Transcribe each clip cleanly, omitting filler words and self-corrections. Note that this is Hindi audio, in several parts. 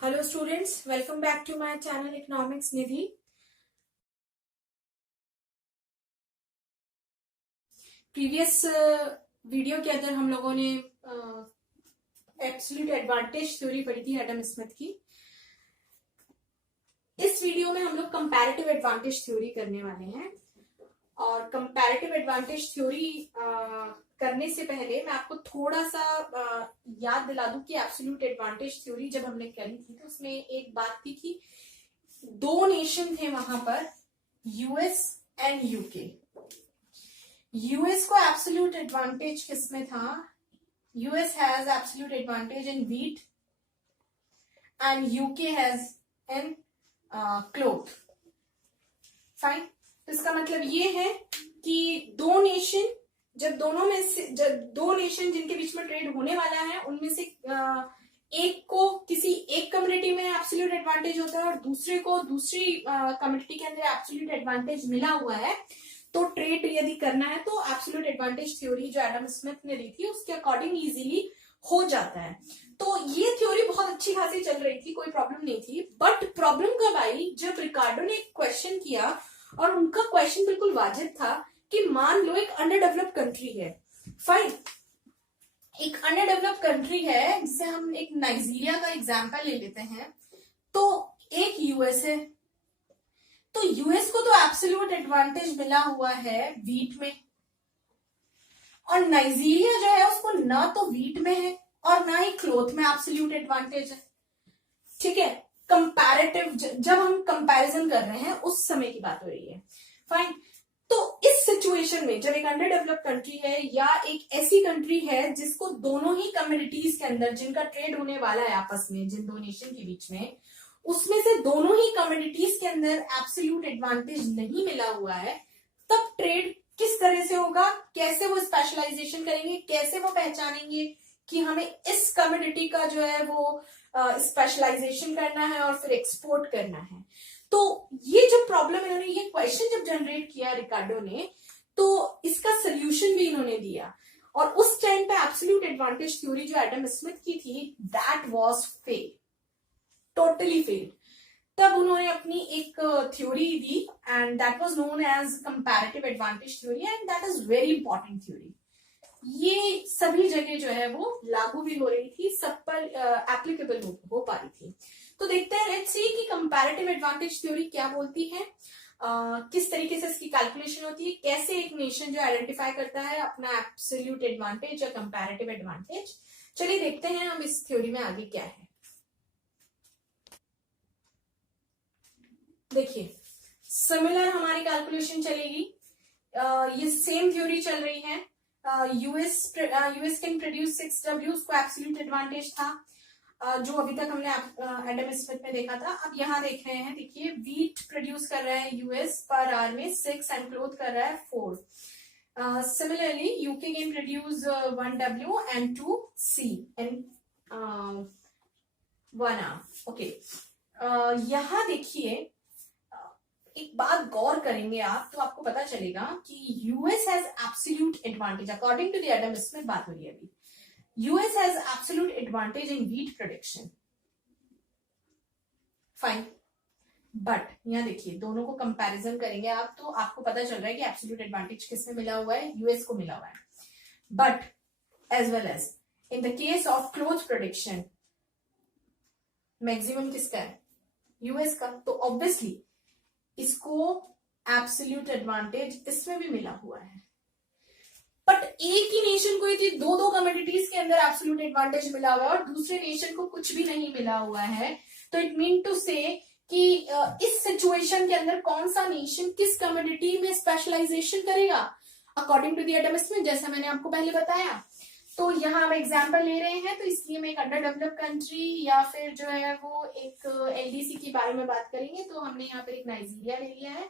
Hello students, welcome back to my channel Economics Nidhi. Previous video के अंदर हम लोगों ने एब्सोल्यूट एडवांटेज थ्योरी पढ़ी थी एडम स्मिथ की। इस वीडियो में हम लोग कंपैरेटिव एडवांटेज थ्योरी करने वाले हैं और कंपैरेटिव एडवांटेज थ्योरी करने से पहले मैं आपको थोड़ा सा याद दिला दूं कि एब्सोल्यूट एडवांटेज थ्योरी जब हमने करी थी तो उसमें एक बात थी कि दो नेशन थे वहां पर, यूएस एंड यूके। यूएस को एब्सोल्यूट एडवांटेज किसमें था? US has absolute advantage in wheat and UK has in cloth. Fine. तो इसका मतलब ये है कि दो नेशन, जब दो नेशन जिनके बीच में ट्रेड होने वाला है उनमें से एक को किसी एक कम्युनिटी में एब्सोल्यूट एडवांटेज होता है और दूसरे को दूसरी कम्युनिटी के अंदर एब्सोल्यूट एडवांटेज मिला हुआ है, तो ट्रेड यदि करना है तो एब्सोल्यूट एडवांटेज थ्योरी जो एडम स्मिथ ने दी थी उसके अकॉर्डिंग इजीली हो जाता है। तो ये थ्योरी बहुत अच्छी खासी चल रही थी, कोई प्रॉब्लम नहीं थी। बट प्रॉब्लम कब आई? जब रिकार्डो ने एक क्वेश्चन किया और उनका क्वेश्चन बिल्कुल वाजिब था कि मान लो एक अंडर डेवलप्ड कंट्री है। फाइन, एक अंडर डेवलप्ड कंट्री है, जिसे हम एक नाइजीरिया का एग्जांपल ले लेते हैं, तो एक यूएस है। तो यूएस को तो एब्सोल्यूट एडवांटेज मिला हुआ है व्हीट में, और नाइजीरिया जो है उसको ना तो व्हीट में है और ना ही क्लोथ में एब्सोल्यूट एडवांटेज है। ठीक है, कंपैरेटिव जब हम कंपैरिजन कर रहे हैं उस समय की बात हो रही है। फाइन। तो इस सिचुएशन में जब एक अंडर डेवलप्ड कंट्री है या एक ऐसी कंट्री है जिसको दोनों ही कम्युनिटीज के अंदर जिनका ट्रेड होने वाला है आपस में, जिन दो नेशन के बीच में, उसमें से दोनों ही कम्युनिटीज के अंदर एब्सोल्यूट एडवांटेज नहीं मिला हुआ है, तब ट्रेड किस तरह से होगा, कैसे वो स्पेशलाइजेशन करेंगे, कैसे वो पहचानेंगे कि हमें इस कम्युनिटी का जो है वो स्पेशलाइजेशन करना है और फिर एक्सपोर्ट करना है। तो ये जो प्रॉब्लम इन्होंने, ये क्वेश्चन जब जनरेट किया रिकार्डो ने, तो इसका सोल्यूशन भी इन्होंने दिया। और उस टाइम पे एब्सोल्यूट एडवांटेज थ्योरी जो एडम स्मिथ की थी, that was fail, totally fail. तब उन्होंने अपनी एक थ्योरी दी and that was known as comparative advantage theory and that is very important theory. ये सभी जगह जो है वो लागू भी हो रही थी, सब पर एप्लीकेबल हो पा रही थी। तो देखते हैं, लेट्स सी कि कंपैरेटिव एडवांटेज थ्योरी क्या बोलती है, किस तरीके से इसकी कैलकुलेशन होती है, कैसे एक नेशन जो आइडेंटिफाई करता है अपना एब्सोल्यूट एडवांटेज या कंपैरेटिव एडवांटेज। चलिए देखते हैं हम इस थ्योरी में आगे क्या है। देखिए, सिमिलर हमारी कैलकुलेशन चलेगी। ये सेम थ्योरी चल रही है। यूएस कैन प्रोड्यूस 6W, उसको एब्सोल्यूट एडवांटेज था, जो अभी तक हमने एडम स्मिथ में देखा था। अब यहाँ देख रहे हैं, देखिए व्हीट प्रोड्यूस कर रहा है यूएस पर आवर में 6 एंड क्लोथ कर रहा है 4। Similarly UK can produce 1W and 2C in 1 hour। Okay, यहाँ देखिए एक बात गौर करेंगे आप तो आपको पता चलेगा कि US has absolute advantage according to the Adam Smith, बात हो रही है अभी। US has absolute advantage in wheat production. Fine, but यहाँ देखिए दोनों को कंपैरिजन करेंगे आप तो आपको पता चल रहा है कि एब्सोल्यूट एडवांटेज किसमें मिला हुआ है, यूएस को मिला हुआ है। But as well as in the case of cloth production maximum किसका है? यूएस का। तो ऑब्वियसली इसको एब्सोल्यूट एडवांटेज इसमें भी मिला हुआ है। बट एक ही नेशन को यदि दो कम्युनिटीज के अंदर एब्सोल्यूट एडवांटेज मिला हुआ है और दूसरे नेशन को कुछ भी नहीं मिला हुआ है, तो इट मीन टू से कि इस सिचुएशन के अंदर कौन सा नेशन किस कम्युनिटी में स्पेशलाइजेशन करेगा according to the Adam Smith, जैसा मैंने आपको पहले बताया। तो यहाँ हम एग्जाम्पल ले रहे हैं, तो इसलिए मैं एक अंडर डेवलप्ड कंट्री या फिर जो है वो एक एलडीसी के बारे में बात करेंगे। तो हमने यहाँ पर एक नाइजीरिया ले लिया है।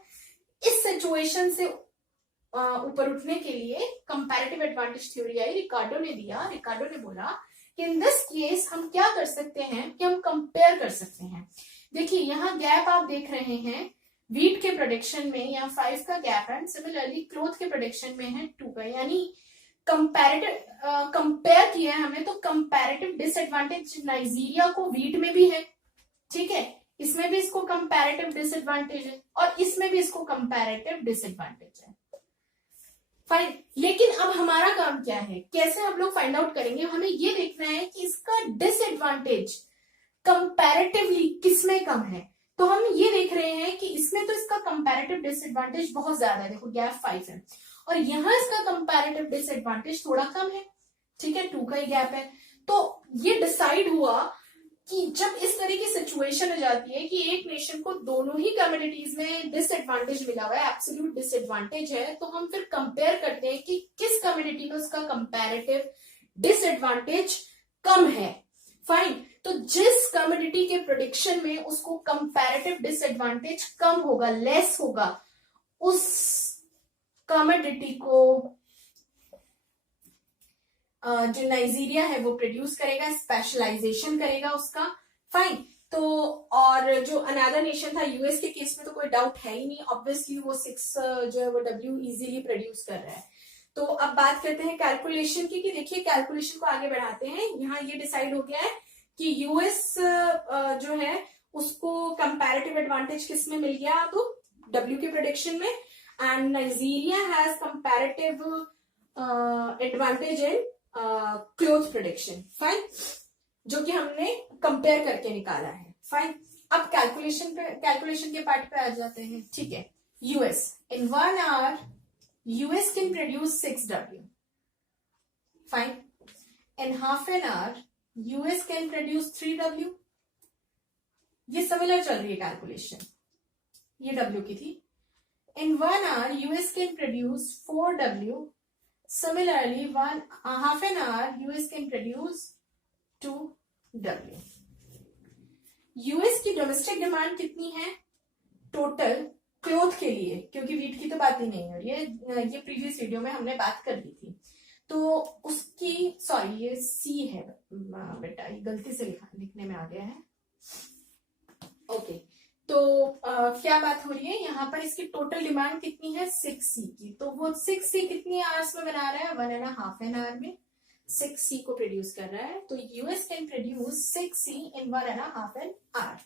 इस सिचुएशन से ऊपर उठने के लिए कंपैरेटिव एडवांटेज थ्योरी आई, रिकार्डो ने दिया। रिकार्डो ने बोला कि इन दिस केस हम क्या कर सकते हैं कि हम कंपेयर कर सकते हैं। देखिए यहाँ गैप आप देख रहे हैं, व्हीट के प्रोडक्शन में यहाँ 5 का गैप है, सिमिलरली क्लोथ के प्रोडक्शन में है 2 का, यानी कंपेयर किया है हमें तो कंपैरेटिव डिसएडवांटेज नाइजीरिया को व्हीट में भी है ठीक है, इसमें भी इसको कंपैरेटिव डिसएडवांटेज है और इसमें भी इसको कंपैरेटिव डिसएडवांटेज है। फाइन, लेकिन अब हमारा काम क्या है, कैसे हम लोग फाइंड आउट करेंगे, हमें ये देखना है कि इसका डिसएडवांटेज कंपैरेटिवली किसमें कम है। तो हम ये देख रहे हैं कि इसमें तो इसका कंपैरेटिव डिसएडवांटेज बहुत ज्यादा है, देखो गैप 5 है, और यहां इसका कंपैरेटिव डिसएडवांटेज थोड़ा कम है, ठीक है, 2 का ही गैप है। तो ये डिसाइड हुआ कि जब इस तरह की सिचुएशन हो जाती है कि एक नेशन को दोनों ही कम्युनिटीज में डिसएडवांटेज मिला हुआ है, एब्सोल्यूट डिसएडवांटेज है, तो हम फिर कंपेयर करते हैं कि किस कम्युनिटी में उसका कंपैरेटिव डिसएडवांटेज कम है। फाइन, तो जिस कम्युनिटी के प्रेडिक्शन में उसको कंपैरेटिव डिसएडवांटेज कम होगा, लेस होगा, उस कम्युनिटी को जो नाइजीरिया है वो प्रोड्यूस करेगा, स्पेशलाइजेशन करेगा उसका। फाइन, तो और जो अनदर नेशन था यूएस के केस में तो कोई डाउट है ही नहीं, ऑब्वियसली वो 6 जो है वो डब्ल्यू इजीली प्रोड्यूस कर रहा है। तो अब बात करते हैं कैलकुलेशन की, कि देखिए कैलकुलेशन को आगे बढ़ाते हैं। यहाँ ये डिसाइड हो गया है कि यूएस जो है उसको कंपैरेटिव एडवांटेज किस में मिल गया, तो डब्ल्यू के प्रेडिक्शन में, and Nigeria has comparative advantage in cloth prediction. Fine, जो कि हमने कंपेयर करके निकाला है। फाइन, अब कैलकुलेशन के पार्ट पे आ जाते हैं। ठीक है, US in 1 hour US can produce 6W। Fine, in half an hour US can produce 3W। ये सिमिलर चल रही है कैलकुलेशन, ये W की थी। In 1 hour US can produce 4W। Similarly, half an hour, US can produce 2W. US की डोमेस्टिक डिमांड कितनी है टोटल क्लोथ के लिए, क्योंकि वीट की तो बात ही नहीं हो रही है, ये प्रीवियस वीडियो में हमने बात कर ली थी। तो उसकी, सॉरी ये सी है बेटा, ये गलती से लिखने में आ गया है। ओके, तो क्या बात हो रही है यहाँ पर, इसकी टोटल डिमांड कितनी है 6C की, तो वो 6C कितनी आवर्स में बना रहा है, 1.5 an hour में 6C को प्रोड्यूस कर रहा है। तो US can produce 6C in 1.5 an hour।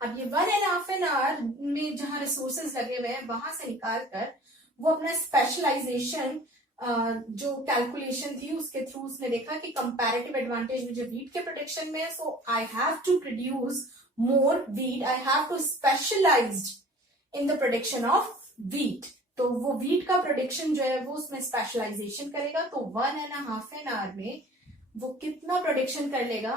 अब ये 1.5 an hour में जहां रिसोर्सेज लगे हुए हैं वहां से निकाल कर वो अपना स्पेशलाइजेशन जो कैलकुलेशन थी उसके थ्रू उसने देखा कि कंपैरेटिव एडवांटेज मुझे वीट के प्रोडक्शन में, so I have to produce more wheat, I have to specialized in the production of wheat। तो वो wheat का प्रोडक्शन जो है वो उसमें स्पेशलाइजेशन करेगा। तो 1.5 an hour में वो कितना प्रोडक्शन कर लेगा,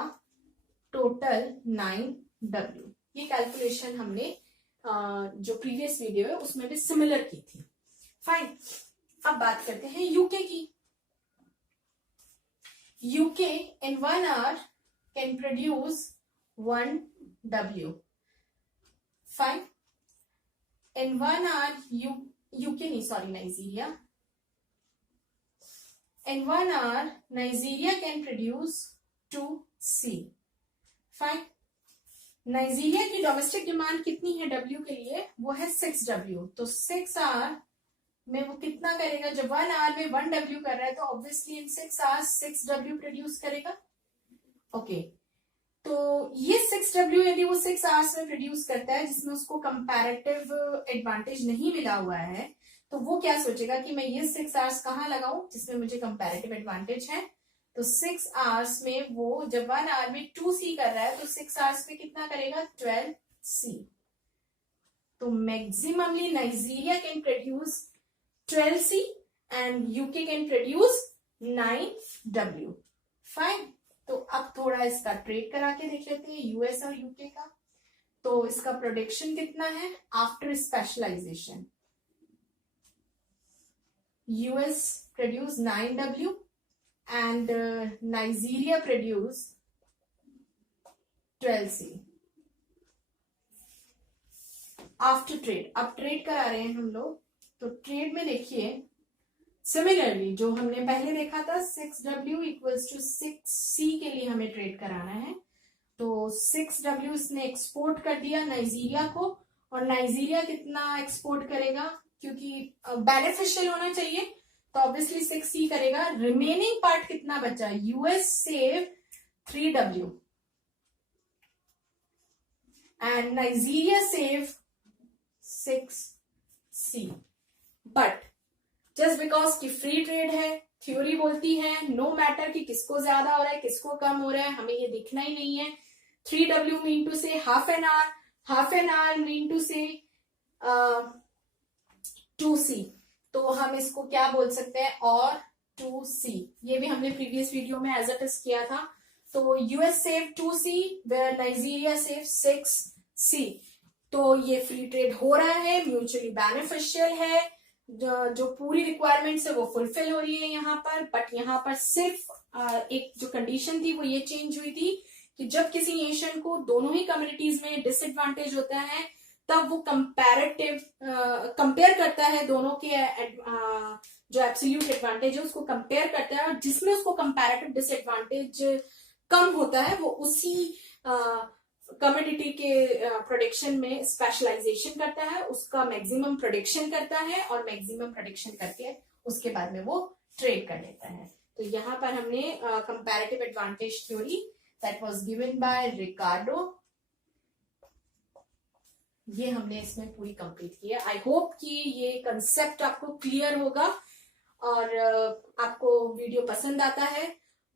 टोटल 9W। ये कैलकुलेशन हमने जो प्रीवियस वीडियो है उसमें भी सिमिलर की थी। फाइन, अब बात करते हैं यूके की। UK in 1 hour can produce 1W। Fine. In 1 hour, UK नहीं, sorry, Nigeria. In 1 hour, Nigeria can produce 2C. Fine. Nigeria की डोमेस्टिक डिमांड कितनी है W के लिए, वो है 6W। तो 6 आवर में वो कितना करेगा, जब 1 आवर में 1W कर रहा है तो ऑब्वियसली इन 6 आवर्स 6W प्रोड्यूस करेगा। ओके, तो ये 6W यदि वो 6 आवर्स में प्रोड्यूस करता है जिसमें उसको कंपैरेटिव एडवांटेज नहीं मिला हुआ है, तो वो क्या सोचेगा कि मैं ये 6 आवर्स कहाँ लगाऊं जिसमें मुझे कंपैरेटिव एडवांटेज है। तो 6 आवर्स में वो जब 1 आवर में 2C कर रहा है तो 6 आवर्स में कितना करेगा, 12C। तो maximally Nigeria can produce 12C and UK can produce 9W। Fine, तो अब थोड़ा इसका ट्रेड करा के देख लेते हैं यूएस और यूके का। तो इसका प्रोडक्शन कितना है after specialisation, US produce 9W and Nigeria produce 12C after trade. अब ट्रेड करा रहे हैं हम लोग, तो ट्रेड में देखिए सिमिलरली जो हमने पहले देखा था 6W इक्वल्स टू 6C के लिए हमें ट्रेड कराना है। तो 6W इसने एक्सपोर्ट कर दिया नाइजीरिया को, और नाइजीरिया कितना एक्सपोर्ट करेगा, क्योंकि बेनिफिशियल होना चाहिए तो ऑब्वियसली 6C करेगा। रिमेनिंग पार्ट कितना बचा, US save 3W। and Nigeria Save 6C. But just because कि फ्री ट्रेड है, थ्योरी बोलती है नो मैटर कि किसको ज्यादा हो रहा है किसको कम हो रहा है, हमें ये दिखना ही नहीं है. 3W mean to say half an hour mean to say 2C. तो हम इसको क्या बोल सकते हैं, और 2C. ये भी हमने प्रीवियस वीडियो में एज इट इज किया था. तो US save 2C where Nigeria save 6C. तो ये फ्री ट्रेड हो रहा है, म्यूचुअली बेनिफिशियल है, जो पूरी रिक्वायरमेंट्स है वो फुलफिल हो रही है यहाँ पर. बट यहाँ पर सिर्फ एक जो कंडीशन थी वो ये चेंज हुई थी कि जब किसी नेशन को दोनों ही कम्युनिटीज में डिसएडवांटेज होता है तब वो कंपेयर करता है दोनों के जो एब्सोल्यूट एडवांटेज है उसको कंपेयर करता है, और जिसमें उसको कंपैरेटिव डिसएडवांटेज कम होता है वो उसी कमोडिटी के प्रोडक्शन में स्पेशलाइजेशन करता है, उसका मैक्सिमम प्रोडक्शन करता है और मैक्सिमम प्रोडक्शन करके उसके बाद में वो ट्रेड कर लेता है. तो यहाँ पर हमने comparative advantage theory that was given by Ricardo, ये हमने इसमें पूरी कंप्लीट की है. आई होप कि ये कंसेप्ट आपको क्लियर होगा और आपको वीडियो पसंद आता है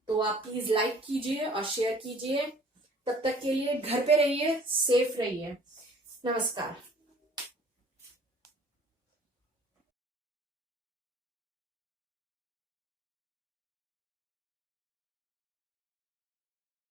तो आप प्लीज लाइक कीजिए और शेयर कीजिए. तब तक के लिए घर पे रहिए, सेफ रहिए. नमस्कार.